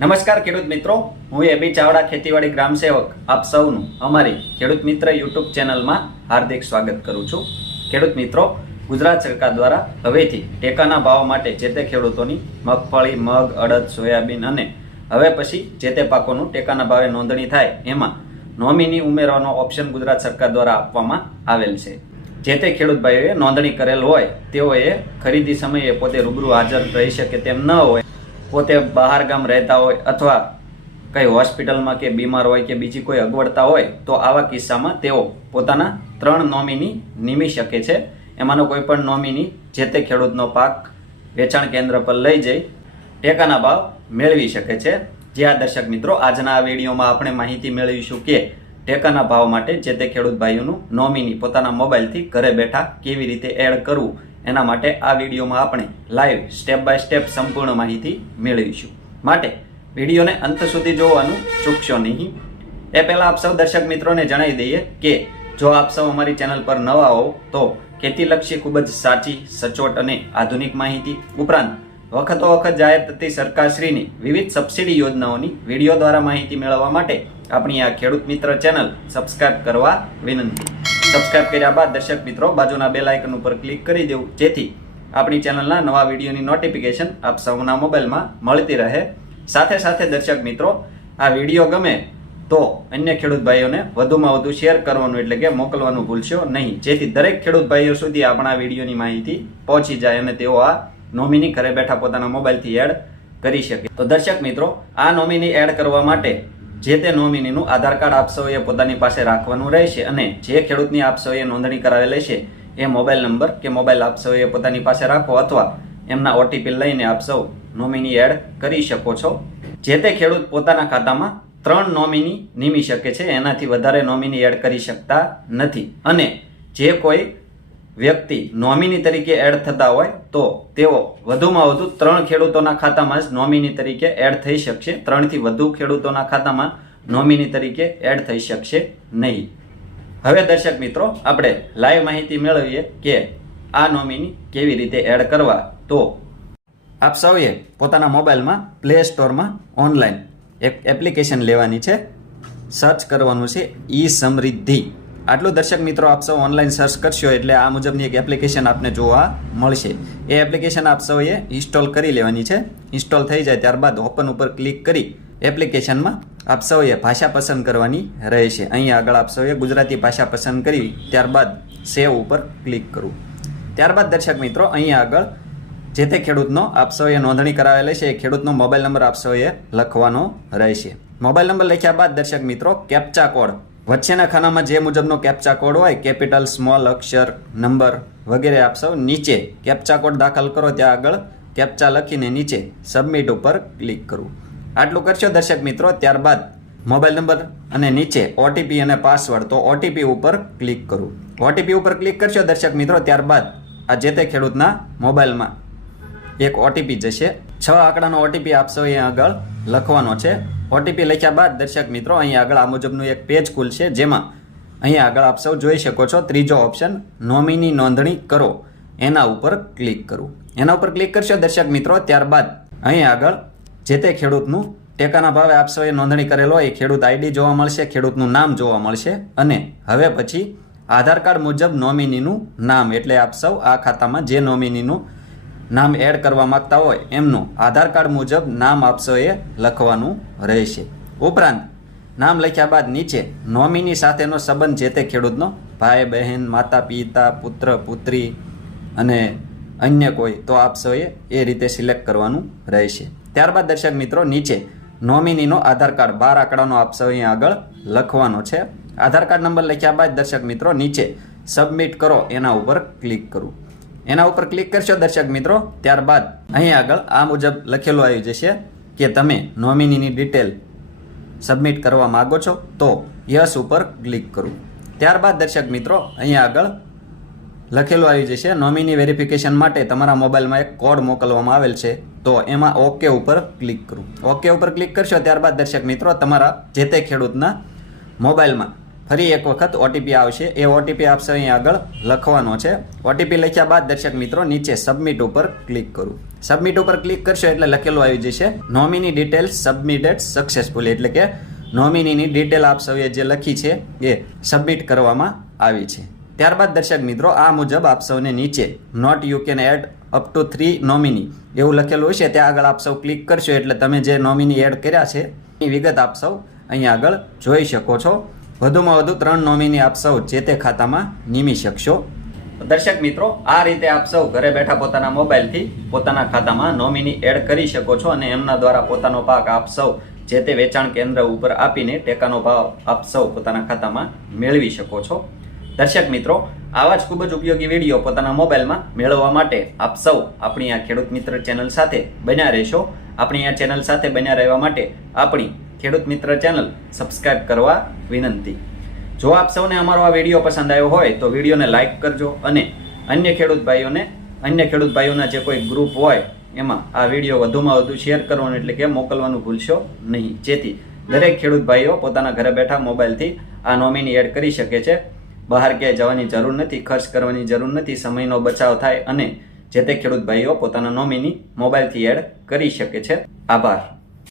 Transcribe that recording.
નમસ્કાર ખેડૂત મિત્રો. હું એબી ચાવડા, ખેતીવાડી ગ્રામ સેવક. આપ સૌનું અમારી ખેડૂત મિત્ર યુટ્યુબ ચેનલમાં હાર્દિક સ્વાગત કરું છું. ખેડૂત મિત્રો, ગુજરાત સરકાર દ્વારા હવેથી ટેકાના ભાવ માટે જે તે ખેડૂતોની મગફળી, મગ, અડદ, સોયાબીન અને હવે પછી જે તે પાકોનું ટેકાના ભાવે નોંધણી થાય, એમાં નોમિની ઉમેરવાનો ઓપ્શન ગુજરાત સરકાર દ્વારા આપવામાં આવેલ છે. જે તે ખેડૂત ભાઈઓએ નોંધણી કરેલ હોય, તેઓએ ખરીદી સમયે પોતે રૂબરૂ હાજર રહી શકે તેમ ન હોય. પોતે બહાર ગામ રહેતા હોય અથવા કઈ હોસ્પિટલમાં કે બીમાર હોય કે બીજી કોઈ અગવડતા હોય, તો આવા કિસ્સામાં તેઓ પોતાના ત્રણ નોમિની નિમી શકે છે. એમાંનો કોઈ પણ નોમિની જે તે ખેડૂતનો પાક વેચાણ કેન્દ્ર પર લઈ જઈ, ટેકાના ભાવ મેળવી શકે છે. જે આ દર્શક મિત્રો, આજના આ વિડીયોમાં આપણે માહિતી મેળવીશું કે ટેકાના ભાવ માટે જે તે ખેડૂત ભાઈઓનું નોમિની પોતાના મોબાઈલથી ઘરે બેઠા કેવી રીતે એડ કરવું એના માટે આ વિડીયોમાં આપણે લાઈવ સ્ટેપ બાય સ્ટેપ સંપૂર્ણ માહિતી મેળવીશું. માટે વિડીયોને અંત સુધી જોવાનું ચૂકશો નહીં. એ પહેલાં આપ સૌ દર્શક મિત્રોને જણાવી દઈએ કે જો આપ સૌ અમારી ચેનલ પર નવા હોવ તો ખેતીલક્ષી ખૂબ જ સાચી, સચોટ અને આધુનિક માહિતી ઉપરાંત વખતો વખત જાહેર થતી સરકારશ્રીની વિવિધ સબસિડી યોજનાઓની વીડિયો દ્વારા માહિતી મેળવવા માટે આપણી આ ખેડૂત મિત્ર ચેનલ સબસ્ક્રાઇબ કરવા વિનંતી. સબસ્ક્રાઇબ કર્યા બાદ દર્શક મિત્રો, બાજુના બેલ આઇકન ઉપર ક્લિક કરી દેવું. જેથી આપણી ચેનલના નવા વિડીયોની નોટિફિકેશન આપ સૌના મોબાઈલમાં મળતી રહે. સાથે સાથે દર્શક મિત્રો, આ વીડિયો ગમે તો અન્ય ખેડૂત ભાઈઓને વધુમાં વધુ શેર કરવાનું એટલે કે મોકલવાનું ભૂલશો નહીં. જેથી દરેક ખેડૂત ભાઈઓ સુધી આપણા વિડીયોની માહિતી પહોંચી જાય અને તેઓ આ નોમિની ઘરે બેઠા પોતાના મોબાઈલથી એડ કરી શકે. તો દર્શક મિત્રો, આ નોમિની એડ કરવા માટે જે તે નોમિનીનું આધાર કાર્ડ આપસોએ પોતાની પાસે રાખવાનું રહેશે અને જે ખેડૂતની આપસોએ નોંધણી કરાવેલ છે, એ મોબાઈલ નંબર કે મોબાઈલ આપસોએ પોતાની પાસે રાખો અથવા એમના ઓટીપી લઈને આપ સૌ નોમિની એડ કરી શકો છો. જે તે ખેડૂત પોતાના ખાતામાં ત્રણ નોમિની નિમી શકે છે, એનાથી વધારે નોમિની એડ કરી શકતા નથી. અને જે કોઈ વ્યક્તિ નોમિની તરીકે એડ થતા હોય તો તેઓ વધુમાં વધુ ત્રણ ખેડૂતોના ખાતામાં જ નોમિની તરીકે એડ થઈ શકશે. ત્રણથી વધુ ખેડૂતોના ખાતામાં નોમિની તરીકે એડ થઈ શકશે નહીં. હવે દર્શક મિત્રો, આપણે લાઈવ માહિતી મેળવીએ કે આ નોમિની કેવી રીતે એડ કરવા. તો આપ સૌએ પોતાના મોબાઈલમાં પ્લે સ્ટોરમાં ઓનલાઈન એક એપ્લિકેશન લેવાની છે. સર્ચ કરવાનું છે ઈ સમૃદ્ધિ. આટલું દર્શક મિત્રો આપ સૌ ઓનલાઈન સર્ચ કરશો એટલે આ મુજબની એક એપ્લિકેશન આપને જોવા મળશે. એ એપ્લિકેશન આપ સૌએ ઇન્સ્ટોલ કરી લેવાની છે. ઇન્સ્ટોલ થઈ જાય ત્યારબાદ ઓપન ઉપર ક્લિક કરી એપ્લિકેશનમાં આપ સૌએ ભાષા પસંદ કરવાની રહેશે. અહીં આગળ આપ સૌએ ગુજરાતી ભાષા પસંદ કરી ત્યારબાદ સેવ ઉપર ક્લિક કરવું. ત્યારબાદ દર્શક મિત્રો અહીં આગળ જે તે ખેડૂતનો આપ સૌએ નોંધણી કરાવેલી છે, એ ખેડૂતનો મોબાઈલ નંબર આપ સૌએ લખવાનો રહેશે. મોબાઈલ નંબર લખ્યા બાદ દર્શક મિત્રો કેપ્ચા કોડ વચ્ચેના ખાનામાં જે મુજબનો કેપ્ચા કોડ હોય કેપિટલ સ્મોલ અક્ષર નંબર વગેરે આપશો નીચે કેપ્ચા કોડ દાખલ કરો, ત્યાં આગળ કેપ્ચા લખીને નીચે સબમિટ ઉપર ક્લિક કરવું આટલું કરશો દર્શક મિત્રો, ત્યારબાદ મોબાઈલ નંબર અને નીચે ઓટીપી અને પાસવર્ડ તો ઓટીપી ઉપર ક્લિક કરવું ઓટીપી ઉપર ક્લિક કરશો દર્શક મિત્રો, ત્યારબાદ આ જે તે ખેડૂતના મોબાઈલમાં એક ઓટીપી જશે. છ આંકડાનો ઓટીપી આપશો અહીંયા આગળ લખવાનો છે. ઓટીપી લખ્યા બાદ દર્શક મિત્રો અહીંયા આગળ આ મુજબનું એક પેજ ખુલશે જેમાં અહીંયા આગળ આપ સૌ જોઈ શકો છો. ત્રીજો ઓપ્શન, નોમિની નોંધણી કરો. એના ઉપર ક્લિક કરો. એના ઉપર ક્લિક કરશો દર્શક મિત્રો, ત્યારબાદ અહીંયા આગળ જે તે ખેડૂતનું ટેકાના ભાવે આપ સૌએ નોંધણી કરેલો એ ખેડૂત આઈડી જોવા મળશે, ખેડૂતનું નામ જોવા મળશે અને હવે પછી આધાર કાર્ડ મુજબ નોમિનીનું નામ. એટલે આપ સૌ આ ખાતામાં જે નોમિનીનું નામ એડ કરવા માંગતા હોય એમનું આધાર કાર્ડ મુજબ નામ આપશોએ લખવાનું રહેશે. ઉપરાંત, નામ લખ્યા બાદ નીચે નોમિની સાથેનો સંબંધ જે તે ખેડૂતનો ભાઈ, બહેન, માતા, પિતા, પુત્ર, પુત્રી અને અન્ય કોઈ તો આપશોએ એ રીતે સિલેક્ટ કરવાનું રહેશે. ત્યારબાદ દર્શક મિત્રો, નીચે નોમિનીનો આધાર કાર્ડ બાર આંકડાનો આપશો, અહીંયા આગળ લખવાનો છે. આધાર કાર્ડ નંબર લખ્યા બાદ દર્શક મિત્રો, નીચે સબમિટ કરો, એના ઉપર ક્લિક કરવું એના ઉપર ક્લિક કરશો દર્શક મિત્રો, ત્યારબાદ અહીં આગળ આ મુજબ લખેલું આવી જશે કે તમે નોમિનીની ડિટેલ સબમિટ કરવા માગો છો, તો યસ ઉપર ક્લિક કરું. ત્યારબાદ દર્શક મિત્રો, અહીં આગળ લખેલું આવી જશે નોમિની વેરિફિકેશન માટે તમારા મોબાઈલમાં એક કોડ મોકલવામાં આવેલ છે, તો એમાં ઓકે ઉપર ક્લિક કરું. ઓકે ઉપર ક્લિક કરશો ત્યારબાદ દર્શક મિત્રો, તમારા જે તે ખેડૂતના મોબાઈલમાં ફરી એક વખત ઓટીપી આવશે. એ ઓટીપી આપશે અહીં આગળ લખવાનો છે. ઓટીપી લખ્યા બાદ દર્શક મિત્રો નીચે સબમિટ ઉપર ક્લિક કરું. સબમિટ ઉપર ક્લિક કરશો એટલે લખેલું આવી જશે. નોમિની ડિટેલ્સ સબમિટેડ સક્સેસફુલી એટલે કે નોમિનીની ડિટેલ આપ સૌએ જે લખી છે એ સબમિટ કરવામાં આવી છે. ત્યારબાદ દર્શક મિત્રો આ મુજબ આપ સૌને નીચે note you can add up to three nominee એવું લખેલું હશે. ત્યાં આગળ આપ સૌ ક્લિક કરશો એટલે તમે જે નોમિની એડ કર્યા છે એ વિગત આપ સૌ અહીંયા આગળ જોઈ શકો છો. વધુમાં વધુ ત્રણ નોમિની આપ સૌ જે તે ખાતામાં નિમી શકશો. દર્શક મિત્રો, આ રીતે આપ સૌ ઘરે બેઠા પોતાના મોબાઈલથી પોતાના ખાતામાં નોમિની એડ કરી શકો છો અને એમના દ્વારા પોતાનો પાક આપ સૌ જે તે વેચાણ કેન્દ્ર ઉપર આપીને ટેકાનો ભાવ આપ સૌ પોતાના ખાતામાં મેળવી શકો છો. દર્શક મિત્રો, આવા જ ખૂબ જ ઉપયોગી વીડિયો પોતાના મોબાઈલમાં મેળવવા માટે આપ સૌ આપણી આ ખેડૂત મિત્ર ચેનલ સાથે બન્યા રહેશો. આપણી આ ચેનલ સાથે બન્યા રહેવા માટે આપણી ખેડૂત મિત્ર ચેનલ સબસ્ક્રાઇબ કરવા વિનંતી. જો આપ સૌને અમારો આ વીડિયો પસંદ આવ્યો હોય તો વિડીયોને લાઇક કરજો અને અન્ય ખેડૂત ભાઈઓને, અન્ય ખેડૂત ભાઈઓના જે કોઈ ગ્રુપ હોય, એમાં આ વીડિયો વધુમાં વધુ શેર કરવાનું એટલે કે મોકલવાનું ભૂલશો નહીં. જેથી દરેક ખેડૂત ભાઈઓ પોતાના ઘરે બેઠા મોબાઈલથી આ નોમિની એડ કરી શકે છે. બહાર ક્યાંય જવાની જરૂર નથી, ખર્ચ કરવાની જરૂર નથી, સમયનો બચાવ થાય અને જે તે ખેડૂત ભાઈઓ પોતાના નોમિની મોબાઈલથી એડ કરી શકે છે. આભાર.